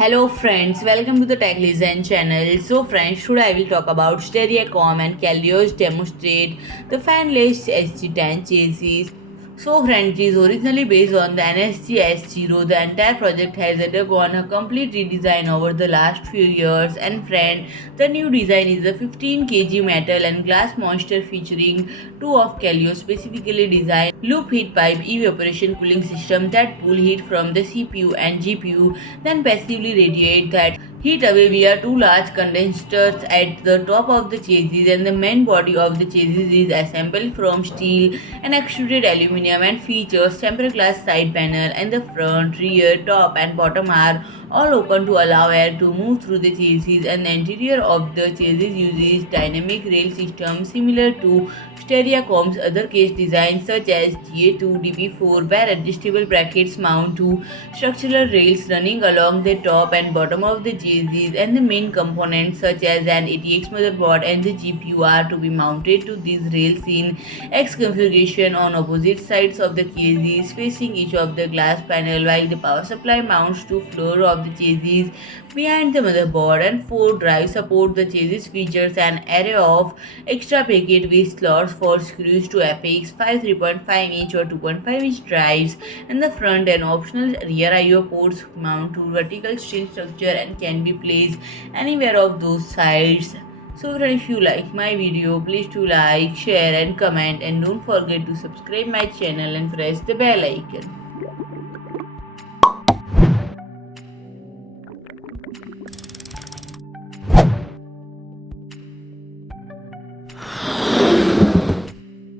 Hello friends, welcome to the Tech Listen channel. So friends, today I will talk about Streacom and CALYOS demonstrate the fanless SG10 chassis. So friends, it is originally based on the NSG S0. The entire project has undergone a complete redesign over the last few years. And friend, the new design is a 15 kg metal and glass monster featuring two of CALYOS specifically designed loop heat pipe evaporation cooling system that pull heat from the CPU and GPU, then passively radiate that heat away via two large condensers at the top of the chassis, and the main body of the chassis is assembled from steel and extruded aluminium and features tempered glass side panel, and the front, rear, top and bottom are all open to allow air to move through the chassis, and the interior of the chassis uses dynamic rail system similar to Stereocom's other case designs such as DA2 DB4, where adjustable brackets mount to structural rails running along the top and bottom of the chassis, and the main components such as an ATX motherboard and the GPU are to be mounted to these rails in X configuration on opposite sides of the chassis facing each of the glass panel, while the power supply mounts to floor of the chassis behind the motherboard, and four drives support the chassis features an array of extra packet with slots for screws to affix, 5 3.5-inch or 2.5-inch drives, and the front and optional rear I/O ports mount to vertical steel structure and can be placed anywhere of those sides. So friends, if you like my video, please do like, share and comment, and don't forget to subscribe my channel and press the bell icon.